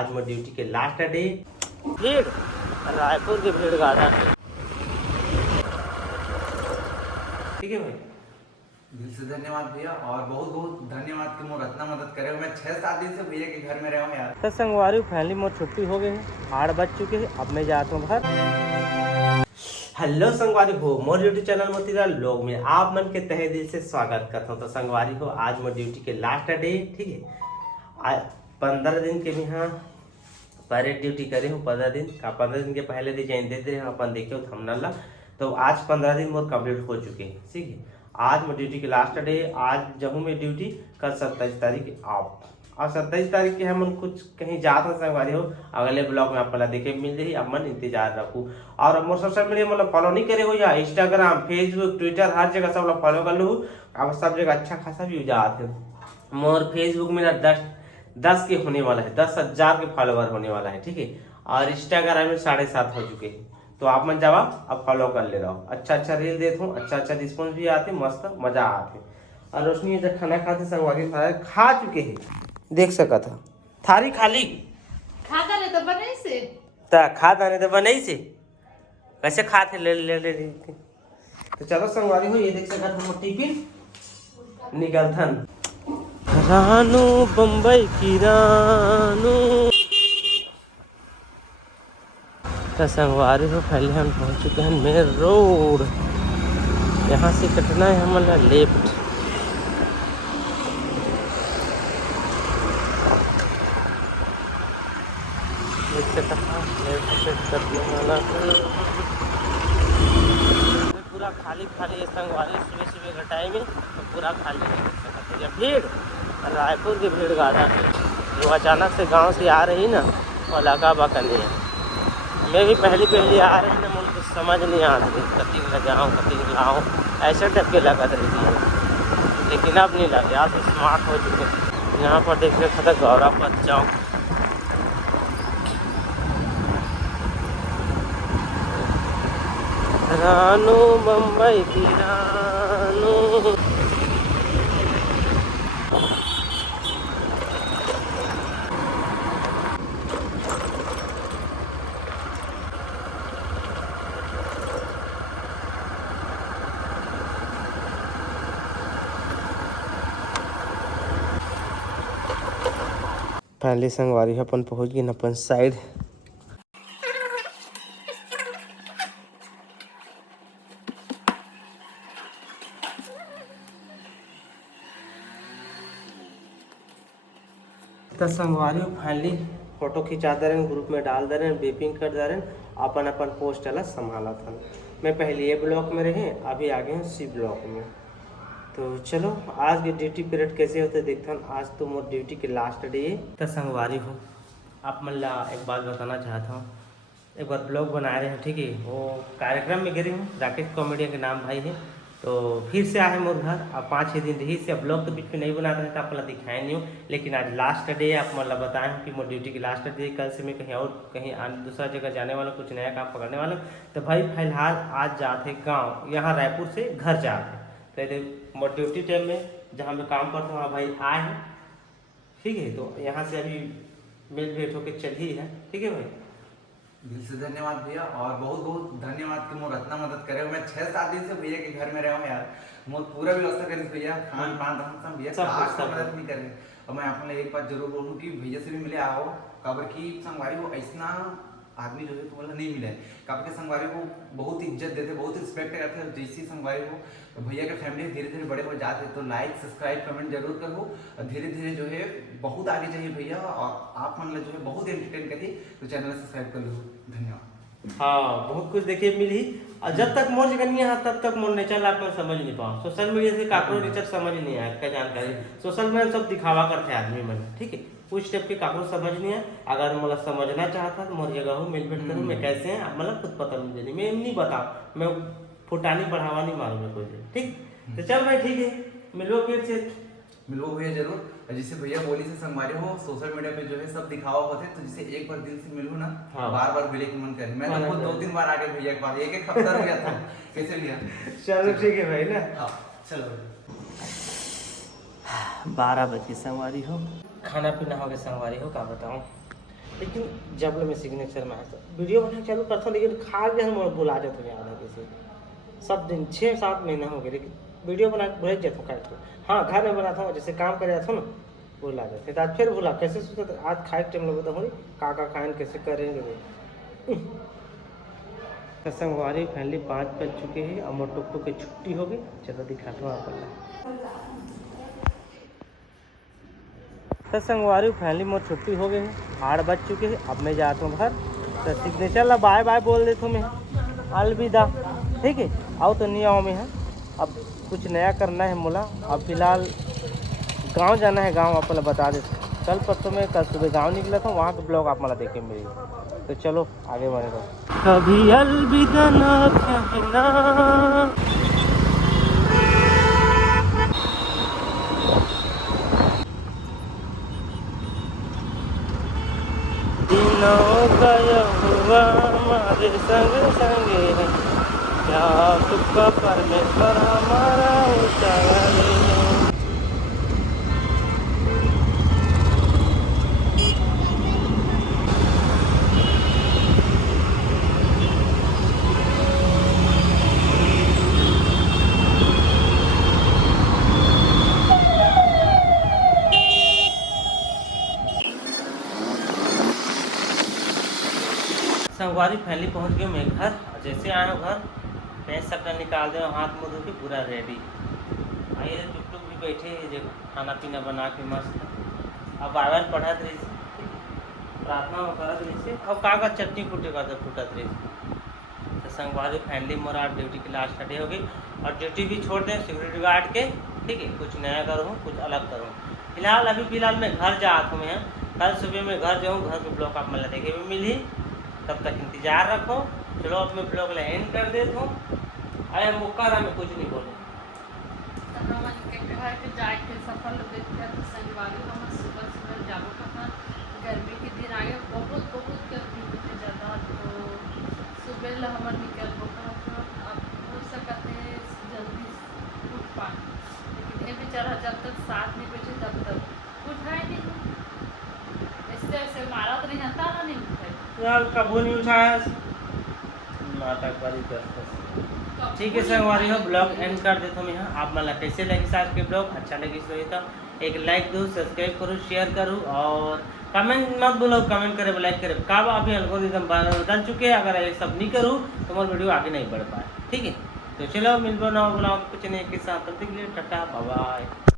आज मैं ड्यूटी के लास्ट डे भीड़ रायपुर के भीड़ गार्डन। ठीक है भाई, दिल से धन्यवाद भैया और बहुत बहुत धन्यवाद कि मोर इतना मदद करे। मैं 6-7 दिन से भैया के घर में रहा हूँ यार। तो संगवारी फैमिली मोर छुट्टी हो गई है, 8 बज चुके हैं, अब मैं जाता हूँ घर। हेलो संगवारी हो, मोर यूट्यूब चैनल मोतीलाल लोग में आप मन के तहे दिल से स्वागत करता हूँ। तो संगवारी हो, आज मोर ड्यूटी के लास्ट डे। ठीक है, 15 दिन के भी हाँ परेड ड्यूटी करे हूँ। 15 दिन का 15 दिन के पहले दिन दे दे अपन देखे हो थंबनेल ला। तो आज 15 दिन मोर कंप्लीट हो चुके हैं। ठीक है, आज मैं ड्यूटी के लास्ट डे, आज जहूँ मैं ड्यूटी कल 27 तारीख आप और 27 तारीख के हम कुछ कहीं जाता संगवारी हो। अगले ब्लॉग में आप देखे मिल रही, अब मन इंतजार रखूँ। और अब मोर सोशल मीडिया मतलब फॉलो नहीं करे हो या इंस्टाग्राम फेसबुक ट्विटर हर जगह सब लोग फॉलो कर लो। अब सब जगह अच्छा खासा व्यूज आते हैं। मोर फेसबुक में ना 10 के होने वाला है, 10,000 के फॉलोवर होने वाला है। ठीक है, और इंस्टाग्राम में 7.5 हो चुके हैं। तो आप मन जावा अब फॉलो कर ले रहा हूँ। अच्छा रील देता हूँ, अच्छा रिस्पॉन्स भी आते, मस्त मजा आते। और रोशनी जब खाना खाते संगवारी खा चुके हैं, देख सका था थारी खाली खाता नहीं तो बने से खा दाने तो बने से कैसे खाते ले रही थी। तो चलो संगवारी हो, ये देख सका था टिफिन निकलथन रानू बम्बई की रानू। तो संगवारी हो पहले हम पहुंच चुके हैं मेन रोड। यहाँ से कटना है हमारा लेफ्ट। पूरा खाली है संगवारी, सुबह का टाइम है तो पूरा खाली है। भीड़ रायपुर की भीड़ गार्डन है, जो अचानक से गांव से आ रही ना वो लगा बकनी है। मैं भी पहली आ रही ना, मुझे कुछ समझ नहीं आ रही कति लगाऊँ कति लाऊँ, ऐसे टाइप के लगा रही थी। लेकिन अब नहीं लगे, आज तो स्मार्ट हो चुके। यहाँ पर देखने खतरा गौरव पर जाऊँ। रानू बम्बई की रानू। पहले संगवारी अपन पहुंच गए अपन साइड। तो संगवारी फाइनली फोटो खिंचा दे रहे, ग्रुप में डाल दे रहे, बेपिंग कर दे रहे, अपन पोस्ट वाला संभाला था। मैं पहले ए ब्लॉक में रहे, अभी आ गए हैं सी ब्लॉक में। तो चलो आज के ड्यूटी पीरियड कैसे होते देखता हूँ। आज तो मोर ड्यूटी के लास्ट डे है। तो संगवारी हो, आप मतलब एक बात बताना चाहता हूँ। एक बार ब्लॉग बना रहे हैं, ठीक है, वो कार्यक्रम में गिरे हूँ, राकेश कॉमेडियन के नाम भाई है। तो फिर से आए मोर घर, अब 5-6 दिन रही से। अब ब्लॉग तो बीच में नहीं बना रहे थे, आप दिखाए नहीं हो। लेकिन आज लास्ट डे आप मतलब बताएं कि मोर ड्यूटी की लास्ट डे। कल से मैं कहीं और कहीं दूसरा जगह जाने वाला, कुछ नया काम पकड़ने वाला। तो भाई फिलहाल आज जाते गाँव, यहाँ रायपुर से घर जाते। तो मोर ड्यूटी टाइम में जहाँ मैं काम करता हूँ भाई आए हैं। ठीक है, तो यहाँ से अभी मिल भेंट होकर चल ही है। ठीक है भाई, दिल से धन्यवाद भैया और बहुत बहुत धन्यवाद कि मोर इतना मदद करे। मैं 6-7 दिन से भैया के घर में रहा हूँ यार। मोर पूरा व्यवस्था करे भैया, खान पान रहन भैया सब मदद नहीं करे। और मैं आपने एक बात जरूर बोलूँ कि भैया से भी मिले आओ, काबर की संगवारी वो ऐसा आदमी जो है तो मतलब नहीं मिला है। काबर के संगवारी को बहुत इज्जत देते, बहुत रिस्पेक्ट करते हैं। जैसी संगवारी को तो भैया के फैमिली धीरे धीरे बड़े हो जाते हैं। तो लाइक सब्सक्राइब कमेंट जरूर करो। धीरे धीरे जो है बहुत आगे चाहिए भैया, और आप मतलब जो है बहुत एंटरटेन करिए। तो चैनल सब्सक्राइब कर लो, धन्यवाद। हाँ बहुत कुछ देखिए मिली। और जब तक मोर जगह नहीं है तब तक मोर नेचर आप मैं समझ नहीं पाऊँ। सोशल मीडिया से काकरो नेचर समझ नहीं आया क्या जानकारी। सोशल मीडिया सब दिखावा करते हैं आदमी मन, ठीक है, कुछ स्टेप के काकरो समझ नहीं है। अगर मतलब समझना चाहता तो मोर जगह हो, मिल भेंट करूँ, मैं कैसे हैं मतलब खुद पता नहीं, मैं नहीं बताऊँ, मैं फुटानी बढ़ावा नहीं मारूँ मैं कोई। ठीक, तो चल भाई ठीक है, मिलो फिर से मिलो भैया जरूर। जिसे भैया बोली से संगवारी हो, सोशल मीडिया पे जो है सब दिखावा होते, तो जिसे एक बार दिल से मिलूं ना, हाँ। बार बार मिले की मन करे। मैं तो खुद 2-3 बार आ गए भैया के पास, एक हफ्ता हो गया था। कैसे लिया? चलो ठीक है भाई ना। हाँ चलो। 12 बजे संगवारी हो, खाना पीना हो गया संगवारी हो, क्या बताऊँ। लेकिन जब मैं सिग्नेचर में आता वीडियो बनाना चालू करता हूँ, लेकिन खा के हम भुला जाते हैं आधा कैसे सब दिन 6-7 महीना हो गए, लेकिन वीडियो बना के भूल जाता हूँ खाए को। हाँ घर में बनाता हूँ, जैसे काम कर जाता हूँ ना भुला जाते, तो आज फिर भुला कैसे सोचा था आज खाए के टाइम लोग तो का खाएँ कैसे करेंगे। तो संगवारी फैमिली 5 बज चुके हैं और मोर टुक की छुट्टी हो गई। चलो दिखाता हूँ आपको। तो संगवारी फैमिली मोर छुट्टी हो गई है, 8 बज चुके हैं। अब मैं जाता हूँ घर, तो सिग्नेचर ला बाय बाय बोल देता हूँ मैं, अलविदा। ठीक है, आओ तो नहीं आओ मैं है, अब कुछ नया करना है मोला। अब फिलहाल गांव जाना है, गांव आपको बता देता हूँ। कल परसों में कल सुबह गांव निकला था, वहाँ के ब्लॉग आप मला देखे मेरी। तो चलो आगे बढ़े रहो। कभी अलविदा ना कहना, दिनों का यह हुआ हमारे संग संगे है, क्या तुका परमेश्वर हमारा उतारे। संगवारी फैमिली पहुंच गए मैं घर। जैसे आया हूँ घर, पैंट सबका निकाल दे, हाथ मुँह धो के पूरा रेडी। आइए टुक टुक भी बैठे हैं, देखो खाना पीना बना के मस्त। अब बाइबल पढ़त रही, प्रार्थना करत रही, अब का चटनी फूटे का फूटत रही। तो संगवारी फैमिली मोरा ड्यूटी की लास्ट डे हो गई, और ड्यूटी भी छोड़ दें सिक्योरिटी गार्ड के। ठीक है, कुछ नया करूँ कुछ अलग करूँ। फिलहाल मैं घर जाता हूँ। मैं कल सुबह में घर जाऊँ, घर के ब्लॉग आप मतलब देखे भी मिली, तब तक इंतजार रखो। चलो अब मैं ब्लॉग ला एंड कर देता हूँ। अरे मुक्का में कुछ नहीं बोलो। घर के जाके सफल संगवारी हम सुबह सुबह जाबो कथा। गर्मी के दिन आगे बहुत गर्मी होते ज़्यादा, तो सुबह ला हमर निकल अब हो सकते जल्दी उठ पाए, लेकिन ये बेचारा जब तक 7 नहीं बजे तब तक उठाए नहीं। ऐसे मारा तो नहीं हता ना, नहीं उठाए यार कबू नहीं उठाया, नाटक वाली करते। ठीक है संगवारी हो, ब्लॉग एंड कर देता हूँ मैं यहाँ। आप मतलब कैसे लगे आज के ब्लॉग, अच्छा लगे तो एक लाइक दो, सब्सक्राइब करो, शेयर करो, और कमेंट मत बोलो, कमेंट करे लाइक करे। का अभी एल्गोरिथम बदल चुके हैं, अगर ये सब नहीं करूँ तो हमारा वीडियो आगे नहीं बढ़ पाए। ठीक है, तो चलो मिलबो ना बुलाओ कुछ नहीं के साथ, तब तक के लिए टाटा बाय बाय।